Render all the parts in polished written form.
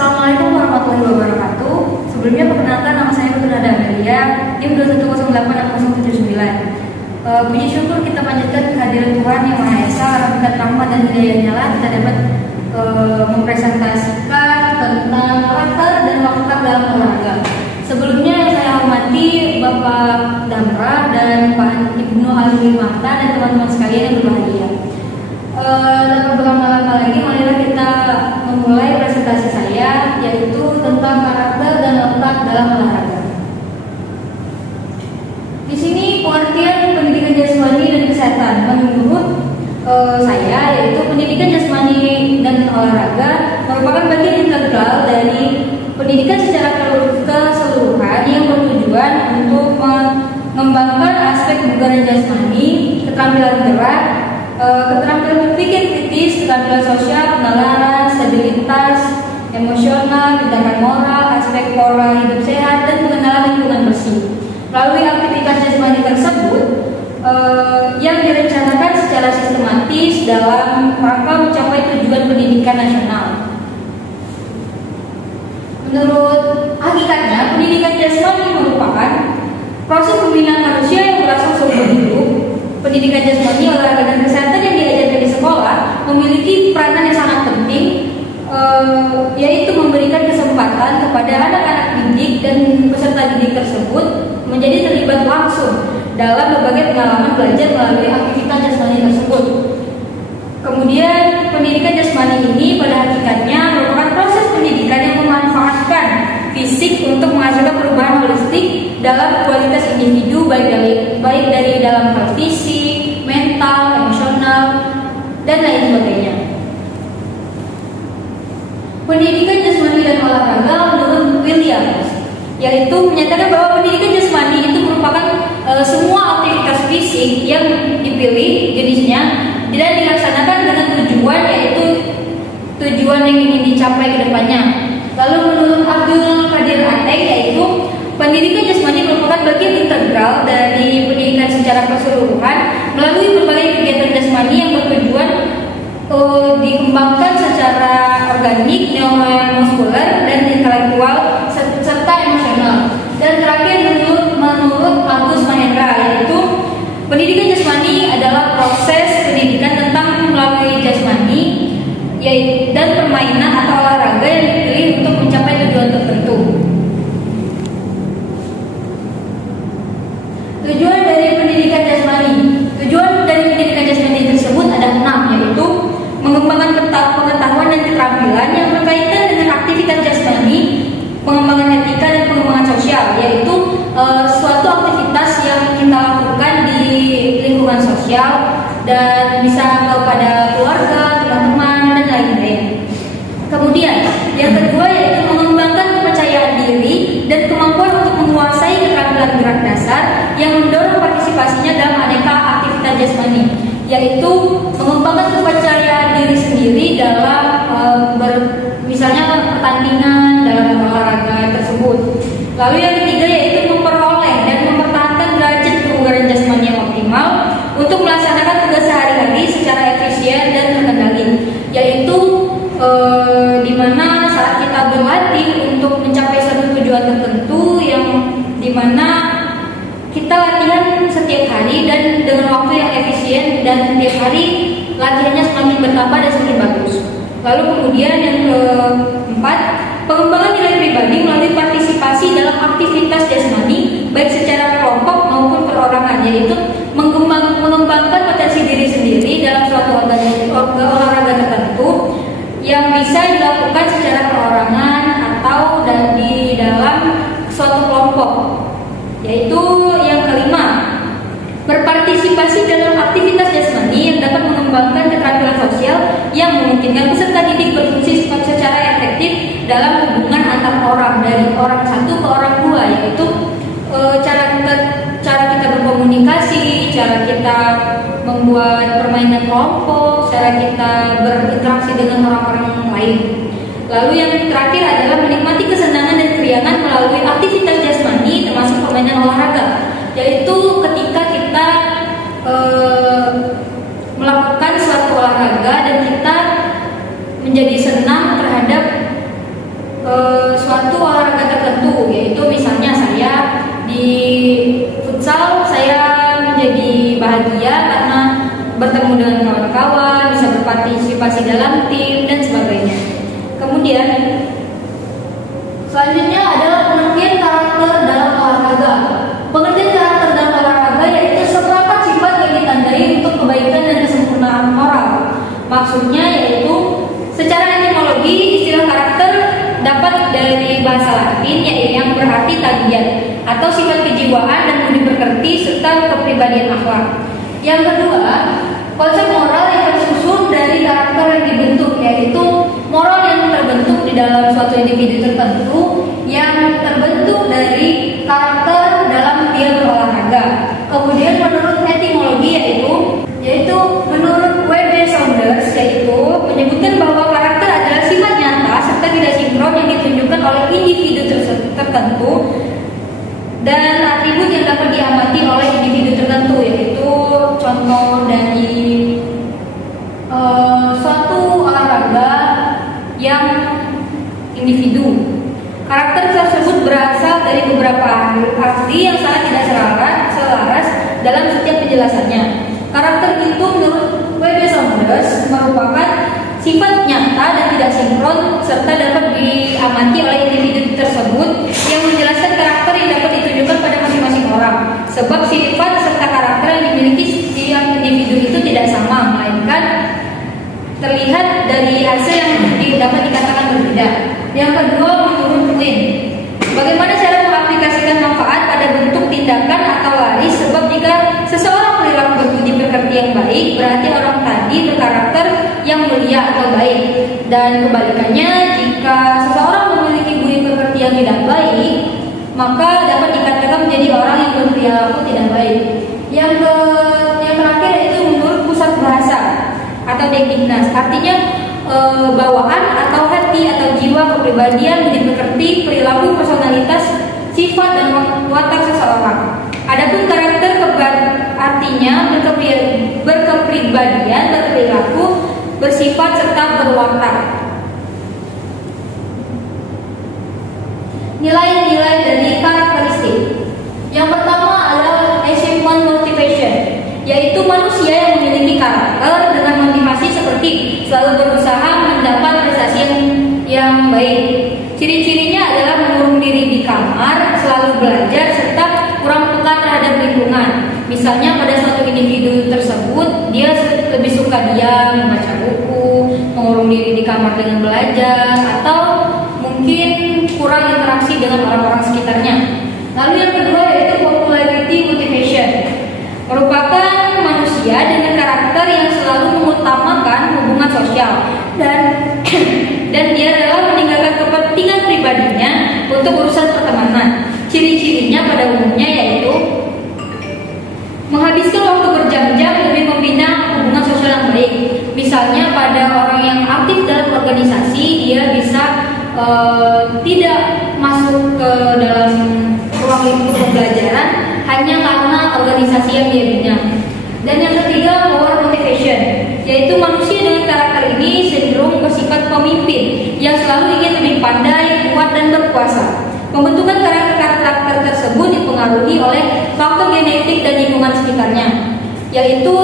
Assalamualaikum warahmatullahi wabarakatuh. Sebelumnya perkenalkan, nama saya Nada Amelia, NIM 2108679. Puji syukur kita panjatkan kehadiran Tuhan Yang Maha Esa, berkat rahmat dan hidayahnya lah kita dapat mempresentasikan tentang karakter dan watak dalam olahraga. Sebelumnya saya hormati Bapak Damra dan Pak Ibnu Al-Mahta dan teman-teman sekalian yang berbahagia. Tanpa berlama-lama lagi, marilah kita memulai presentasi saya, yaitu tentang karakter dan watak dalam olahraga. Di sini pengertian pendidikan jasmani dan kesehatan menurut saya, yaitu pendidikan jasmani dan olahraga merupakan bagian integral dari pendidikan secara keseluruhan yang bertujuan untuk mengembangkan aspek kebugaran jasmani, keterampilan gerak, keterampilan berpikir kritis, keterampilan sosial, penalaran, stabilitas emosional, tindakan moral, aspek pola hidup sehat, dan pengenalan lingkungan bersih. Melalui aktivitas jasmani tersebut yang direncanakan secara sistematis dalam rangka mencapai tujuan pendidikan nasional. Menurut hakikatnya, pendidikan jasmani merupakan proses pembinaan manusia yang berlangsung seumur hidup. Pendidikan jasmani, olahraga, dan kesehatan yang diajarkan di sekolah memiliki peranan yang sangat penting, yaitu memberikan kesempatan kepada anak-anak didik dan peserta didik tersebut menjadi terlibat langsung dalam berbagai pengalaman belajar melalui aktivitas jasmani tersebut. Kemudian pendidikan jasmani ini pada hakikatnya merupakan proses pendidikan yang memanfaatkan fisik untuk menghasilkan perubahan holistik dalam kualitas individu, baik dari dalam hal fisik, mental, emosional, dan lain sebagainya. Pendidikan jasmani dan olahraga menurut Williams, yaitu menyatakan bahwa pendidikan jasmani itu merupakan semua aktivitas fisik yang dipilih jenisnya dan dilaksanakan dengan tujuan, yaitu tujuan yang ingin dicapai ke depannya. Lalu menurut Abdul Qadir Ateng, yaitu pendidikan jasmani merupakan bagian integral dari pendidikan secara keseluruhan melalui berbagai kegiatan jasmani yang bertujuan dikembangkan secara organik, neuromuskuler, dan intelektual serta emosional. Dan terakhir menurut Agus Mahendra, yaitu pendidikan jasmani adalah proses pendidikan tentang melalui jasmani dan permainan atau olahraga yang dipilih untuk mencapai tujuan tertentu. Tujuan dari pendidikan jasmani tersebut ada 6, yaitu mengembangkan pengetahuan dan keterampilan yang berkaitan dengan aktivitas jasmani, pengembangan etika, dan pengembangan sosial, yaitu suatu aktivitas yang kita lakukan di lingkungan sosial dan bisa kepada keluarga, teman-teman, dan lain-lain. Kemudian yang kedua yaitu mengembangkan kepercayaan diri dan kemampuan untuk menguasai keterampilan gerak dasar yang mendorong partisipasinya dalam aneka aktivitas jasmani, yaitu mengembangkan kepercayaan diri sendiri dalam misalnya pertandingan dalam olahraga tersebut. Lalu yang ketiga yaitu memperoleh dan mempertahankan derajat kebugaran jasmani yang optimal untuk melaksanakan tugas sehari-hari secara efisien dan terkendali, yaitu dimana saat kita berlatih untuk mencapai satu tujuan tertentu yang dimana kita latihan setiap hari dan dengan waktu yang efisien, dan setiap hari latihannya semakin bertambah dan semakin bagus. Lalu kemudian yang keempat, pengembangan nilai pribadi melalui partisipasi dalam aktivitas jasmani baik secara kelompok maupun perorangan, yaitu mengembangkan potensi diri sendiri dalam suatu olahraga tertentu yang bisa dilakukan secara perorangan atau di dalam suatu kelompok. Yaitu yang kelima, berpartisipasi dalam aktivitas jasmani yang dapat mengembangkan keterampilan sosial yang memungkinkan peserta didik berfungsi secara efektif dalam hubungan antar orang, dari orang satu ke orang dua, yaitu cara kita berkomunikasi, cara kita membuat permainan kelompok, cara kita berinteraksi dengan orang-orang lain. Lalu yang terakhir adalah menikmati kesenangan dan keriangan melalui aktivitas jasmani termasuk permainan olahraga, yaitu ketika kita melakukan suatu olahraga dan kita menjadi senang terhadap atau sifat kejiwaan dan budi pekerti serta kepribadian akhlak. Yang kedua, konsep moral yang tersusun dari karakter yang dibentuk, yaitu moral yang terbentuk di dalam suatu individu tertentu yang terbentuk dari karakter dalam dia berolahraga. Kemudian menurut etimologi yaitu menurut W.D. Saunders menyebutkan bahwa karakter adalah sifat nyata serta tidak sinkron yang ditunjukkan oleh individu tertentu dan atribut yang dapat diamati oleh individu tertentu, yaitu contoh dari suatu olahraga yang individu. Karakter tersebut berasal dari beberapa arti yang sangat tidak selaras dalam setiap penjelasannya. Karakter itu menurut W.D. Saunders merupakan sifat nyata dan tidak sinkron serta dapat diamati oleh individu tersebut yang menjelaskan karakter yang dapat ditunjukkan pada masing-masing orang. Sebab sifat serta karakter yang dimiliki setiap individu itu tidak sama, melainkan terlihat dari hasil yang dapat dikatakan berbeda. Yang kedua, menurut Quinn, bagaimana cara mengaplikasikan manfaat pada bentuk tindakan atau lari? Sebab jika seseorang perilaku berbudi pekerti yang baik, berarti orang tadi berkarakter yang mulia atau baik. Dan kebalikannya, jika seseorang memiliki budi pekerti yang tidak baik, maka dapat dikatakan menjadi orang yang berperilaku tidak baik. Yang terakhir itu menurut pusat bahasa atau Dekignas, artinya bawaan atau hati atau jiwa, kepribadian, budi pekerti, perilaku, personalitas, sifat dan watak seseorang. Adapun karakter artinya berkepribadian, berperilaku, bersifat serta berwatak. Nilai-nilai dari karakteristik. Yang pertama adalah achievement motivation, yaitu manusia yang memiliki karakter dengan motivasi seperti selalu berusaha mendapat prestasi yang baik. Ciri-cirinya adalah mengurung diri di kamar, selalu belajar, serta kurang peka terhadap lingkungan. Misalnya pada suatu individu tersebut, dia lebih suka diam, membaca buku, mengurung diri di kamar dengan belajar, atau mungkin kurang interaksi dengan orang-orang sekitarnya. Lalu yang kedua yaitu popularity motivation, merupakan manusia dengan karakter yang selalu mengutamakan hubungan sosial dan dia rela meninggalkan kepentingan pribadinya untuk urusan pertemanan. Ciri-cirinya pada umumnya yaitu menghabiskan waktu berjam-jam demi membina hubungan sosial yang baik. Misalnya pada orang yang aktif dalam organisasi, dia bisa tidak masuk ke dalam ruang lingkup pembelajaran hanya karena organisasi yang dia bina. Dan yang ketiga, power motivation, yaitu manusia dengan karakter ini cenderung bersifat pemimpin yang selalu ingin lebih pandai, kuat, dan berkuasa. Pembentukan karakter tersebut dipengaruhi oleh faktor genetik dan lingkungan sekitarnya, yaitu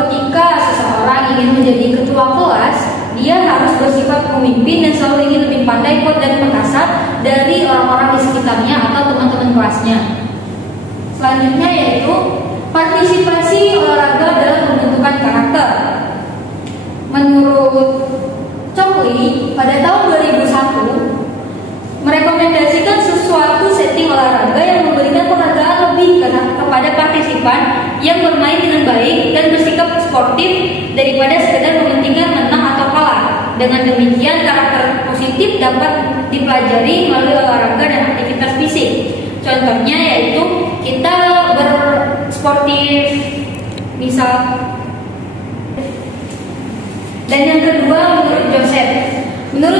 ketika seseorang ingin menjadi ketua kelas, dia harus bersifat pemimpin dan selalu ingin lebih pandai, kuat, dan perkasa dari orang-orang di sekitarnya atau teman-teman kelasnya. Selanjutnya yaitu partisipasi olahraga dalam pembentukan karakter. Menurut Chockley, pada tahun 2001 merekomendasikan sesuatu setting olahraga yang memberikan penghargaan lebih kepada partisipan yang bermain dengan baik dan bersikap sportif daripada sekedar mementingkan menang atau kalah. Dengan demikian, karakter positif dapat dipelajari melalui olahraga dan aktivitas fisik. Contohnya yaitu kita bersportif, misal. Dan yang kedua, menurut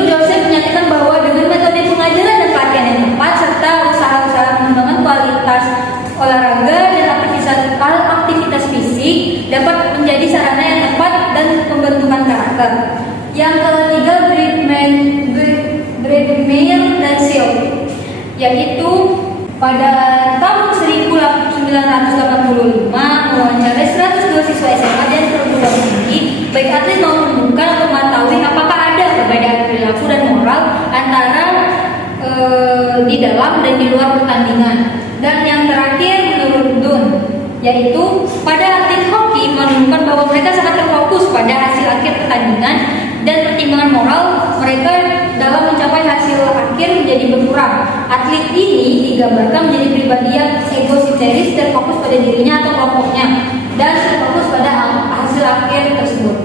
Joseph menyatakan bahwa dengan metode pengajaran dan pelatihan yang tepat serta usaha-usaha pengembangan kualitas olahraga dan aktivitas fisik dapat menjadi sarana yang tepat dan pembentukan karakter. Yang ketiga, Bredmeyer dan Seal, yaitu pada tahun 1985 mewawancarai 102 siswa SMA dan perguruan tinggi, baik atlet maupun bukan, untuk mengetahui apakah ada perbedaan perilaku dan moral antara di dalam dan di luar pertandingan. Dan yang terakhir menurut Dunn, yaitu pada atlet hoki menemukan bahwa mereka sangat terfokus pada hasil akhir pertandingan dan pertimbangan moral mereka dalam mencapai hasil akhir menjadi menjadi berkurang. Atlet ini digambarkan menjadi pribadi yang egosentris, terfokus pada dirinya atau kelompoknya, dan terfokus pada hasil akhir tersebut.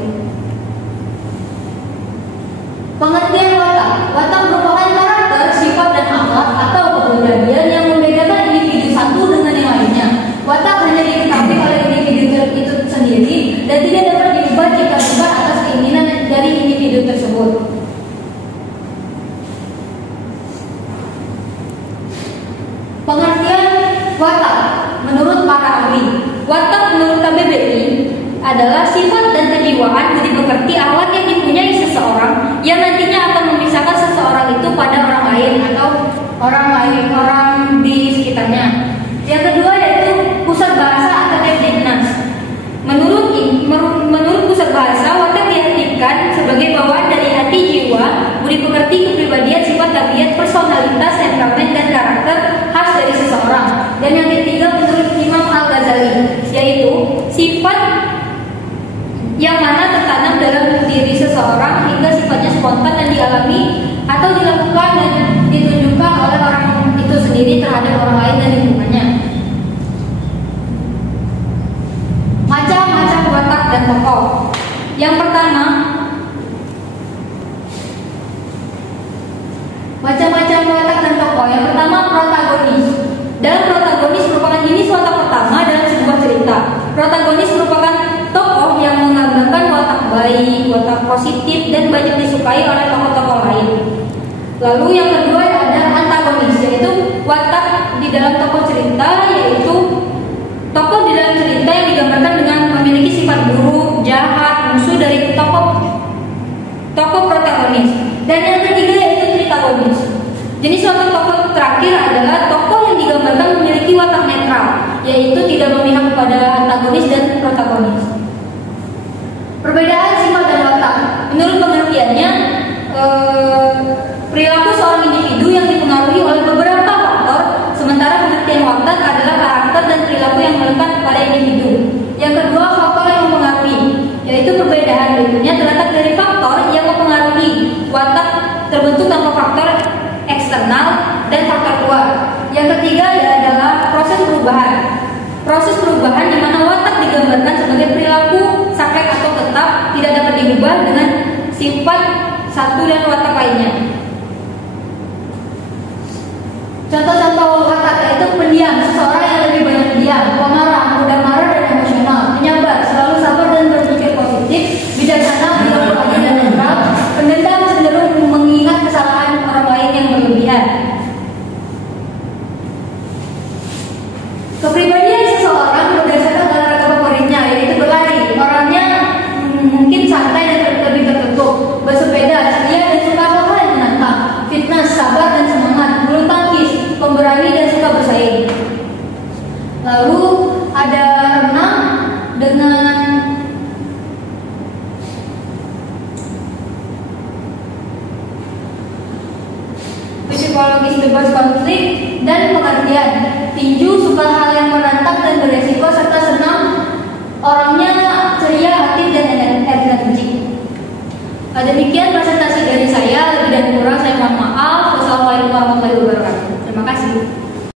Pengertian watak. Watak merupakan karakter, sifat, dan akhlak atau kepribadian yang membedakan individu satu dengan yang lainnya. Watak hanya diketahui oleh individu itu sendiri dan tidak dapat diubah jika berubah atas keinginan dari individu tersebut. Pengertian watak menurut para ahli. Watak menurut KBBI adalah sifat dan kejiwaan budi pekerti akhlak yang dipunyai seseorang yang nantinya akan memisahkan seseorang itu pada orang lain atau orang di sekitarnya. Yang kedua yaitu pusat bahasa atau Leibniz. Menurut pusat bahasa, watak diartikan sebagai bawaan dari hati, jiwa, budi pekerti, kepribadian, sifat, tabiat, personalitas, temperamen, dan karakter khas dari seseorang. Dan yang ketiga menurut Imam Al-Ghazali, yaitu sifat yang mana tertanam dalam diri seseorang hingga sifatnya spontan dan dialami atau dilakukan dan ditunjukkan oleh orang itu sendiri terhadap orang lain dan lingkungannya. Macam-macam watak dan tokoh. Yang pertama, macam-macam watak dan tokoh. Yang pertama, protagonis. Dalam protagonis merupakan jenis watak pertama dalam sebuah cerita. Protagonis merupakan tokoh yang menggambarkan watak baik, watak positif, dan banyak disukai oleh tokoh-tokoh lain. Lalu yang kedua ada antagonis, yaitu watak di dalam tokoh cerita, yaitu tokoh di dalam cerita yang digambarkan dengan memiliki sifat buruk, jahat, musuh dari tokoh protagonis. Dan yang ketiga yaitu tritagonis. Jenis watak tokoh terakhir adalah tokoh yang digambarkan memiliki watak netral, yaitu tidak memihak kepada antagonis dan protagonis. Perbedaan sifat dan watak. Menurut pengertiannya, perilaku seorang individu yang dipengaruhi oleh beberapa faktor, sementara pengertian watak adalah karakter dan perilaku yang melekat pada individu. Yang kedua, faktor yang mempengaruhi, yaitu perbedaan berikutnya terletak dari faktor yang mempengaruhi watak terbentuk tanpa faktor eksternal dan faktor luar. Yang ketiga adalah proses perubahan. Proses perubahan di mana watak digambarkan sebagai perilaku saklek atau tetap, tidak dapat diubah dengan sifat satu dan watak lainnya. Contoh-contoh watak yaitu pendiam, seseorang yang lebih banyak diam, pemarah, mudah marah dan emosional, penyabar, selalu sabar dan berpikir positif, bijaksana, berlaku adil dan netral, pendendam, cenderung mengingat kesalahan orang lain yang berlebihan. Kepribadian seseorang berdasarkan olahraga favoritnya, yaitu berlari. Orangnya mungkin santai dan lebih tertutup, bersepeda, ceria dan suka hal-hal yang menantang, fitness, sabar dan semangat, bulu tangkis, pemberani dan suka bersaing. Lalu ada renang dengan psikologis bebas konflik dan pengertian. Tinju suka hal yang menantang dan beresiko serta senang, orangnya ceria, aktif dan energik. Demikian presentasi dari saya.